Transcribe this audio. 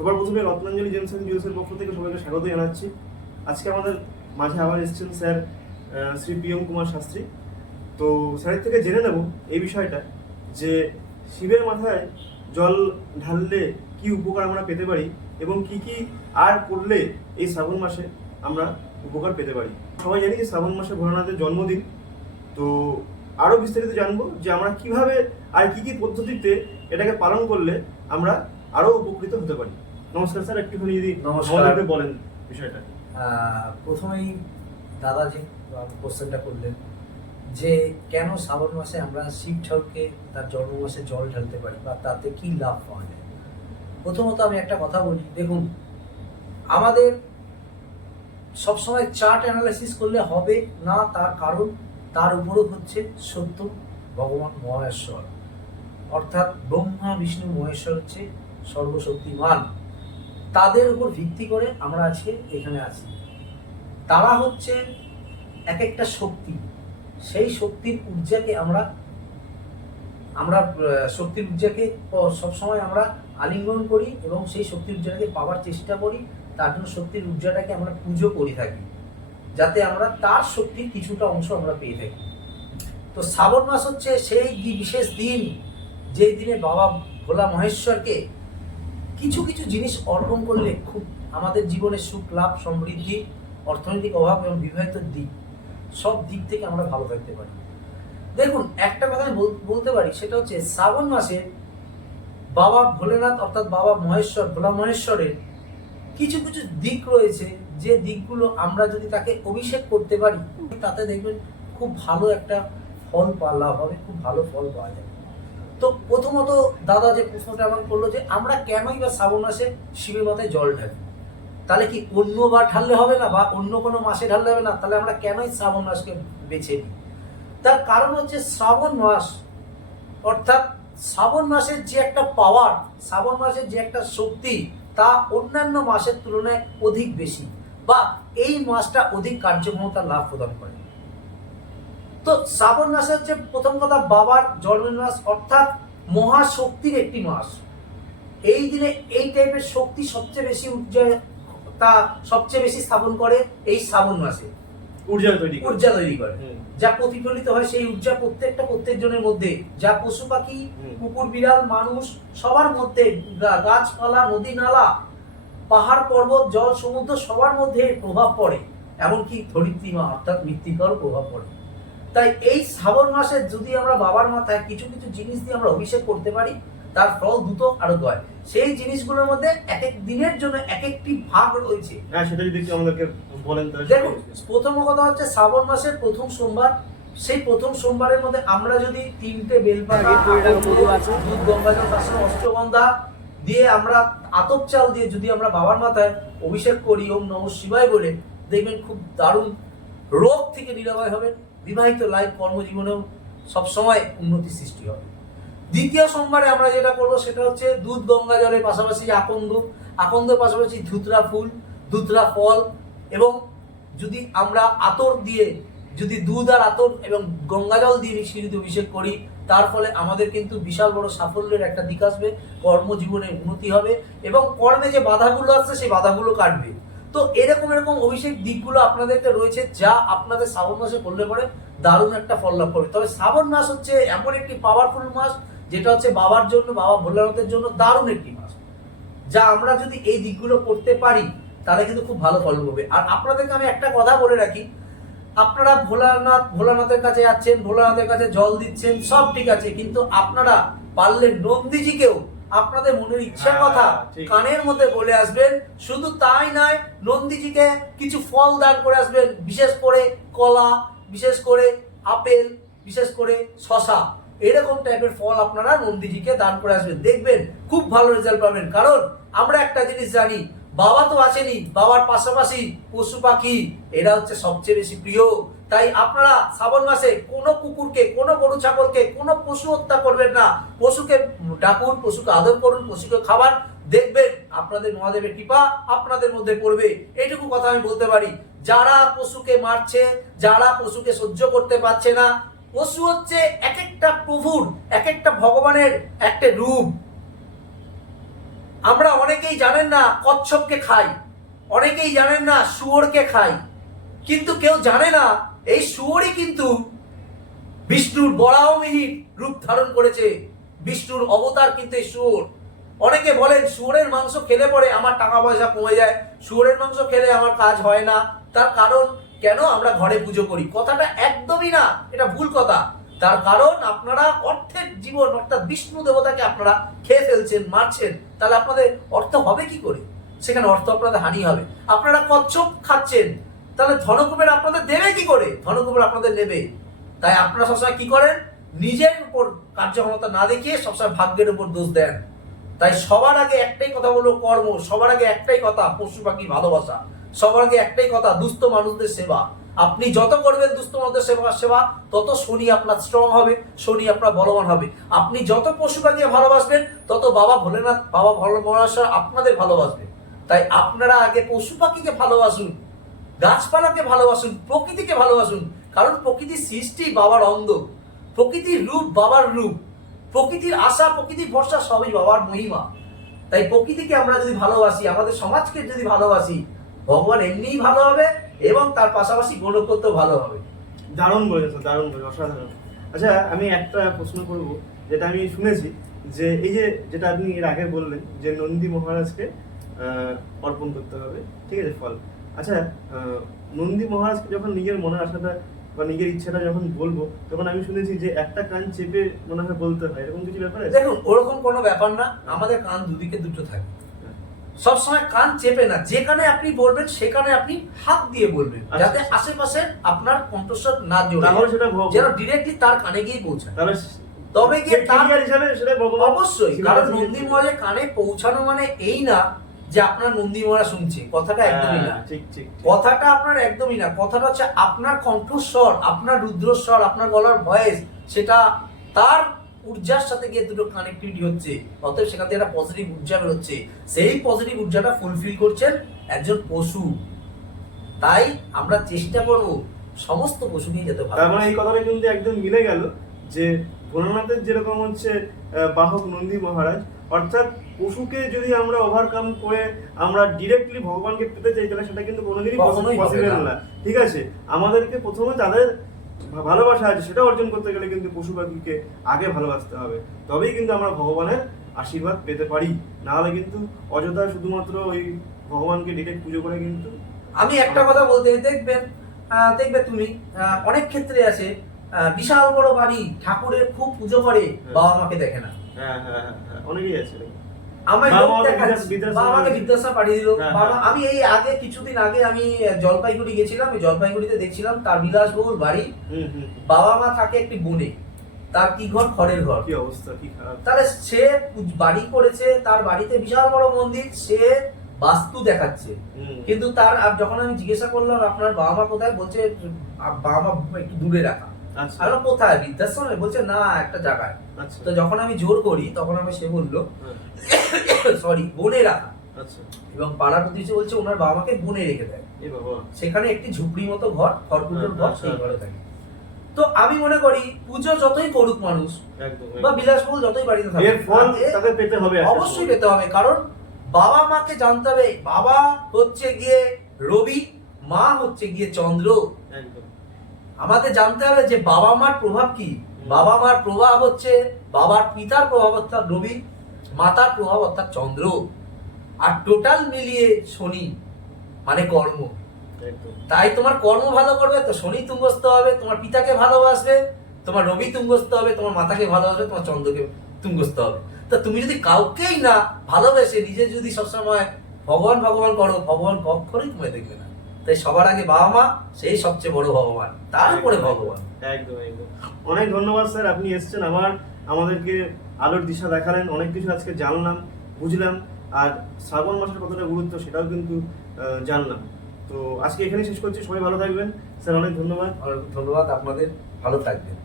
সবার প্রথমে Ratnanjali James and জুয়েলসের পক্ষ থেকে সবাইকে স্বাগত জানাচ্ছি। আজকে আমাদের মাঝে আবার এসেছেন স্যার শ্রী প্রিয়ম কুমার শাস্ত্রী। তো স্যারের থেকে জেনে নেব এই বিষয়টা যে শিবের মাথায় জল ঢাললে কি উপকার আমরা পেতে পারি এবং কি কি আর করলে এই শ্রাবণ মাসে আমরা উপকার পেতে পারি। সবাই জানি যে শ্রাবণ মাসে ভোলানাথের জন্মদিন। তো আরও বিস্তারিত জানবো যে আমরা কিভাবে আর কি কি পদ্ধতিতে এটাকে পালন করলে আমরা আরও উপকৃত হতে পারি। নমস্কার স্যার, একটুখানি যদি আমাদেরকে বলেন বিষয়টা। প্রথমেই দাদা যে কোশ্চেনটা করলেন যে কেন শ্রাবণ মাসে আমরা শিব ঠাকুরকে তার জন্ম মাসে জল ঢালতে পারি বা তাতে কি লাভ পাওয়া যায়। প্রথমত আমি একটা কথা বলি, দেখুন আমাদের সবসময় চার্ট অ্যানালাইসিস করলে হবে না, তার কারণ তার উপরও হচ্ছে সত্য ভগবান মহেশ্বর, অর্থাৎ ব্রহ্মা বিষ্ণু মহেশ্বর হচ্ছে সর্বশক্তিমান। তাদের উপর ভিত্তি করে আমরা আজকে এখানে আছি। তারা হচ্ছে এক একটা শক্তি, সেই শক্তির ঊর্জাকে আমরা শক্তির ঊর্জাকে সবসময় আমরা আলিঙ্গন করি এবং সেই শক্তির ঊর্জাটাকে পাওয়ার চেষ্টা করি। তার জন্য শক্তির ঊর্জাটাকে আমরা পুজো করে থাকি, যাতে আমরা তার শক্তির কিছুটা অংশ আমরা পেয়ে থাকি। তো শ্রাবণ মাস হচ্ছে সেই বিশেষ দিন, যেই দিনে বাবা ভোলা মহেশ্বরকে কিছু কিছু জিনিস অর্পণ করলে খুব আমাদের জীবনে সুখ লাভ, সমৃদ্ধি, অর্থনৈতিক অভাব এবং বিবাহিত দিক, সব দিক থেকে আমরা ভালো থাকতে পারি। দেখুন একটা কথা আমি বলতে পারি, সেটা হচ্ছে শ্রাবণ মাসে বাবা ভোলেনাথ অর্থাৎ বাবা মহেশ্বর, ভোলা মহেশ্বরের কিছু কিছু দিক রয়েছে, যে দিকগুলো আমরা যদি তাকে অভিষেক করতে পারি তাতে দেখবেন খুব ভালো একটা ফল লাভ হবে, খুব ভালো ফল পাওয়া যাবে। তো প্রথমত দাদা যে প্রশ্নটা আমাকে করলো যে আমরা কেনই বা শ্রাবণ মাসে শিবের মাথায় জল ঢালি, তাহলে কি অন্যবার ঢাললে হবে না বা অন্য কোনো মাসে ঢাললে হবে না? তাহলে আমরা কেনই শ্রাবণ মাসকে বেছে নিই? তার কারণ হচ্ছে শ্রাবণ মাস অর্থাৎ শ্রাবণ মাসের যে একটা পাওয়ার, শ্রাবণ মাসের যে একটা শক্তি, তা অন্যান্য মাসের তুলনায় অধিক বেশি, বা এই মাসটা অধিক কার্যক্ষমতা লাভ প্রদান করে। তো শ্রাবণ মাস হচ্ছে প্রথম কথা বাবার জন্মের মাস, অর্থাৎ মহাশক্তির একটি মাস। এই দিনে এই টাইপের শক্তি সবচেয়ে বেশি তা সবচেয়ে বেশি স্থাপন করে এই শ্রাবণ মাসে, ঊর্জা তৈরি করে, যা প্রতিফলিত হয় সেই ঊর্জা প্রত্যেকজনের মধ্যে, যা পশু পাখি, কুকুর বিড়াল, মানুষ সবার মধ্যে, গাছপালা, নদী নালা, পাহাড় পর্বত, জল সমুদ্র সবার মধ্যে প্রভাব পড়ে, এমনকি ধরিত্রীমা অর্থাৎ মৃত্তিকারও প্রভাব পড়ে। তাই এই শ্রাবণ মাসে যদি আমরা বাবার মাথায় কিছু কিছু জিনিস দিয়ে আমরা অভিষেক করতে পারি, তার ফল দ্রুত আরো হয়। সেই জিনিসগুলোর মধ্যে এক এক দিনের জন্য এক একটি ভাগ রয়েছে। হ্যাঁ, সেটা যদি একটু আমাদেরকে বলেন। দেখুন প্রথম কথা হচ্ছে শ্রাবণ মাসের প্রথম সোমবার। সেই প্রথম সোমবারের মধ্যে আমরা যদি 3টে বেলপাতা, দুধ, গঙ্গাজল, অষ্টগন্ধা দিয়ে আমরা আতপ চাল দিয়ে যদি আমরা বাবার মাথায় অভিষেক করি ওম নমঃ শিবায় বলে, দেখবেন খুব দারুণ রোগ থেকে নিরাময় হবে, বিবাহিত লাইফ কর্মজীবনেও সবসময় উন্নতি সৃষ্টি হবে। দ্বিতীয় সোমবারে আমরা যেটা করবো সেটা হচ্ছে দুধ গঙ্গা জলের পাশাপাশি আকন্দের পাশাপাশি ধুতরা ফুল, ধুতরা ফল, এবং যদি আমরা আতর দিয়ে, যদি দুধ আর আতর এবং গঙ্গা জল দিয়ে মিশিয়ে যদি অভিষেক করি, তার ফলে আমাদের কিন্তু বিশাল বড় সাফল্যের একটা দিক আসবে, কর্মজীবনে উন্নতি হবে এবং কর্মে যে বাধাগুলো আসছে সেই বাধাগুলো কাটবে। তো এরকম অভিষেক দিকগুলো আপনাদেরকে রয়েছে, যা আপনাদের শ্রাবণ মাসে করলে পরে দারুণ একটা ফল লাভ করবে। তবে শ্রাবণ মাস হচ্ছে এমন একটি পাওয়ারফুল মাস, যেটা হচ্ছে বাবার জন্য, বাবা ভোলানাথের জন্য দারুণ একটি মাস, যা আমরা যদি এই দিকগুলো করতে পারি তাহলে কিন্তু খুব ভালো ফল হবে। আর আপনাদেরকে আমি একটা কথা বলে রাখি, আপনারা ভোলানাথের কাছে যাচ্ছেন, ভোলানাথের কাছে জল দিচ্ছেন, সব ঠিক আছে, কিন্তু আপনারা পারলে নন্দীজিকেও আপনাদের মনের ইচ্ছার কথা কানের মধ্যে বলে আসবেন। শুধু তাই নয়, নন্দীজিকে কিছু ফল দান করে আসবেন, বিশেষ করে কলা, বিশেষ করে আপেল, বিশেষ করে শশা, এরকম টাইপের ফল আপনারা নন্দীজিকে দান করে আসবেন, দেখবেন খুব ভালো রেজাল্ট পাবেন। কারণ আমরা একটা জিনিস জানি, বাবা তো আছেনই, বাবার পাশাপাশি পশু পাখি এরা হচ্ছে সবচেয়ে বেশি প্রিয়। তাই আপনারা শ্রাবণ মাসে কোনো কুকুরকে, কোনো গরু ছাগলকে, কোনো পশু হত্যা করবেন না, পশুকে ডাকুন, পশুকে আদর করুন, পশুকে খাবার, দেখবেন আপনাদের মহাদেবের কৃপা আপনাদের মধ্যে পড়বে। এইটুকু কথা আমি বলতে পারি। যারা পশুকে মারছে, যারা পশুকে সহ্য করতে পারছে না, পশু হচ্ছে এক একটা প্রভুর, এক একটা ভগবানের একটা রূপ। আমরা অনেকেই জানেন না কচ্ছপকে খাই, অনেকেই জানেন না শুয়োরকে খাই, কিন্তু কেউ জানে না এই শুয়োরই কিন্তু বিষ্ণুর বরাহমিহির রূপ ধারণ করেছে। বিষ্ণুর অবতার কিন্তু এই শুয়োর। অনেকে বলেন শুয়োরের মাংস খেলে পরে আমার টাকা পয়সা কমে যায়, শুয়োরের মাংস খেলে আমার কাজ হয় না। তার কারণ কেন আমরা ঘরে পুজো করি? কথাটা একদমই না, এটা ভুল কথা। তার কারণ আপনারা অর্থের জীবন অর্থাৎ বিষ্ণু দেবতাকে আপনারা খেয়ে ফেলছেন, মারছেন, তাহলে আপনাদের অর্থ হবে কি করে? সেখানে অর্থ আপনাদের হানি হবে। আপনারা কচ্ছপ খাচ্ছেন, তাহলে ধনকুবের আপনাদের দেবে কি করে? ধনকুবের আপনাদের নেবে। তাই আপনারা সবসময় কি করেন? নিজের উপর কার্যক্ষমতা না দেখিয়ে সবসময় ভাগ্যের উপর দোষ দেন। তাই সবার আগে একটাই কথা বলবো, কর্ম। সবার আগে একটাই কথা, পশু পাখি ভালোবাসা। সবার আগে একটাই কথা, দুস্থ মানুষদের সেবা। আপনি যত করবেন দুস্থ মানুষদের সেবা, তত শনি আপনার স্ট্রং হবে, শনি আপনার বলবান হবে। আপনি যত পশু পাখিকে ভালোবাসবেন, তত বাবা ভোলেনাথ, বাবা ভোলেনাথ আপনাদের ভালোবাসবে। তাই আপনারা আগে পশু পাখিকে ভালোবাসুন, গাছপালাকে ভালোবাসুন, প্রকৃতিকে ভালোবাসুন। কারণ প্রকৃতির সৃষ্টি বাবার অঙ্গ, প্রকৃতির রূপ বাবার রূপ, প্রকৃতির আশা, প্রকৃতির ভরসা সবই বাবার মহিমা। তাই প্রকৃতিকে আমরা যদি ভালোবাসি, আমাদের সমাজকে যদি ভালোবাসি, ভগবান এমনিই ভালো হবে এবং তার পাশাপাশি গণকর্তেও ভালো হবে। দারুণ বলেছেন, দারুণ বলেছেন, অসাধারণ। আচ্ছা, আমি একটা প্রশ্ন করব, যেটা আমি শুনেছি যে এই যে যেটা আপনি এর আগে বললেন যে নন্দী মহারাজকে অর্পণ করতে হবে, ঠিক আছে, ফল। আচ্ছা, নন্দী মহারাজকে যখন নিজের মনের আশাটা বা নিজের ইচ্ছাটা যখন বলবো, তখন আমি শুনেছি যে একটা কান চেপে মনে হয় বলতে হয়, এরকম কিছু ব্যাপার আছে? দেখুন, ওরকম কোনো ব্যাপার না। আমাদের কান দুদিকে দুটো থাকে, সবসময় কান চেপে না। যেখানে আপনি বলবেন সেখানে আপনি হাত দিয়ে বলবেন, যাতে আশেপাশে আপনার কণ্ঠস্বর না জোরে, যেন ডিরেক্টলি তার কানে গিয়ে পৌঁছায়। তবে গিয়ে তার হিসাবে সেটা অবশ্যই, কারণ নন্দী মহারাজের কানে পৌঁছানো মানে এই না যে আপনার নন্দী মহারাজ শুনছে, কথাটা একদমই না। কথাটা আপনার একদমই না। কথাটা হচ্ছে আপনার কণ্ঠস্বর, আপনার রুদ্রস্বর, আপনার গলার ভয়েস, সেটা তার ঊর্জার সাথে গিয়ে দুটো কানেক্টিভিটি হচ্ছে, অতএব সেখান থেকে একটা পজিটিভ ঊর্জা বেরোচ্ছে। সেই পজিটিভ ঊর্জাটা ফুলফিল করছেন একজন পশু। তাই আমরা চেষ্টা করব সমস্ত পশু নিয়ে যেতে পারবো। তার মানে এই কথাটা কিন্তু একদম মিলে গেল যে ভোলানাথের যেরকম হচ্ছে বাহক নন্দী মহারাজ, অর্থাৎ পশুকে যদি আমরা ওভারকাম করে আমরা ডিরেক্টলি ভগবানকে পেতে চাই, তাহলে সেটা কিন্তু কোনোদিনই পসিবল না। ঠিক আছে, আমাদেরকে প্রথমে তাদের ভালোবাসা আছে সেটা অর্জন করতে গেলে কিন্তু পশু পাখিকে আগে ভালোবাসতে হবে, তবেই কিন্তু আমরা ভগবানের আশীর্বাদ পেতে পারি। না হলে কিন্তু অযথা শুধুমাত্র ওই ভগবানকে ডিরেক্ট পুজো করে কিন্তু। আমি একটা কথা বলতে, দেখবে তুমি অনেক ক্ষেত্রে আছে বিশাল বড় বাড়ি, ঠাকুরের খুব পুজো করে, বাবা মাকে দেখে না। অনেকেই আছে। আমাকে বৃদ্ধাশ্রম পাঠিয়ে দিল বাবা। আমি এই আগে কিছুদিন আগে আমি জলপাইগুড়ি গেছিলাম, জলপাইগুড়িতে দেখছিলাম তার বিলাসবহুল বাড়ি, বাবা মা থাকে একটি বনে, তার কি ঘর, খড়ের ঘর। কি অবস্থা, কি খারাপ। তাহলে সে বাড়ি করেছে, তার বাড়িতে বিশাল বড় মন্দির, সে বাস্তু দেখাচ্ছে। কিন্তু তার যখন আমি জিজ্ঞাসা করলাম আপনার বাবা মা কোথায়, বলছে বাবা মা একটু দূরে রাখা। আর কোথায়? বৃদ্ধাশ্রমে। বলছে না, একটা জায়গায়। তো যখন আমি জোর করি তখন আমি সে বললো সরি, বনে রাখা। এবং পাড়ার প্রতিবেশী বলছে ওনার বাবা মাকে বনে রেখে দেয়, সেখানে একটি ঝুপড়ি মতো ঘর, খড়কুটোর ঘর, সেই ঘরে থাকে। তো আমি মনে করি পুজো যতই করুক মানুষ বা বিলাসবহুল যতই বাড়িতে থাকে, অবশ্যই পেতে হবে। কারণ বাবা মাকে জানতে হবে, বাবা হচ্ছে গিয়ে রবি, মা হচ্ছে গিয়ে চন্দ্র। আমাদের জানতে হবে যে বাবা মার প্রভাব কি। বাবা মার প্রভাব হচ্ছে বাবার পিতার প্রভাব অর্থাৎ রবি, মাতার প্রভাব অর্থাৎ চন্দ্র, আর টোটাল মিলিয়ে শনি মানে কর্ম। তাই তোমার কর্ম ভালো করবে তো শনি তুঙ্গস্থ হবে, তোমার পিতাকে ভালোবাসবে, তোমার রবি তুঙ্গস্থ হবে, তোমার মাতাকে ভালোবাসবে, তোমার চন্দ্রকে তুঙ্গস্থ হবে। তা তুমি যদি কাউকেই না ভালোবেসে নিজে যদি সবসময় ভগবান ভগবান করো, ভগবান কখনোই তোমায় দেখবে না। তাই সবার আগে বাবা মা, সেই সবচেয়ে বড় ভগবান, তারপরে ভগবান। একদম একদম। অনেক ধন্যবাদ স্যার, আপনি এসেছেন, আমাদেরকে আলোর দিশা দেখালেন, অনেক কিছু আজকে জানলাম, বুঝলাম, আর শ্রাবণ মাসের কতটা গুরুত্ব সেটাও কিন্তু জানলাম। তো আজকে এখানে শেষ করছি, সবাই ভালো থাকবেন স্যার, অনেক ধন্যবাদ। ধন্যবাদ আপনাদের, ভালো থাকবেন।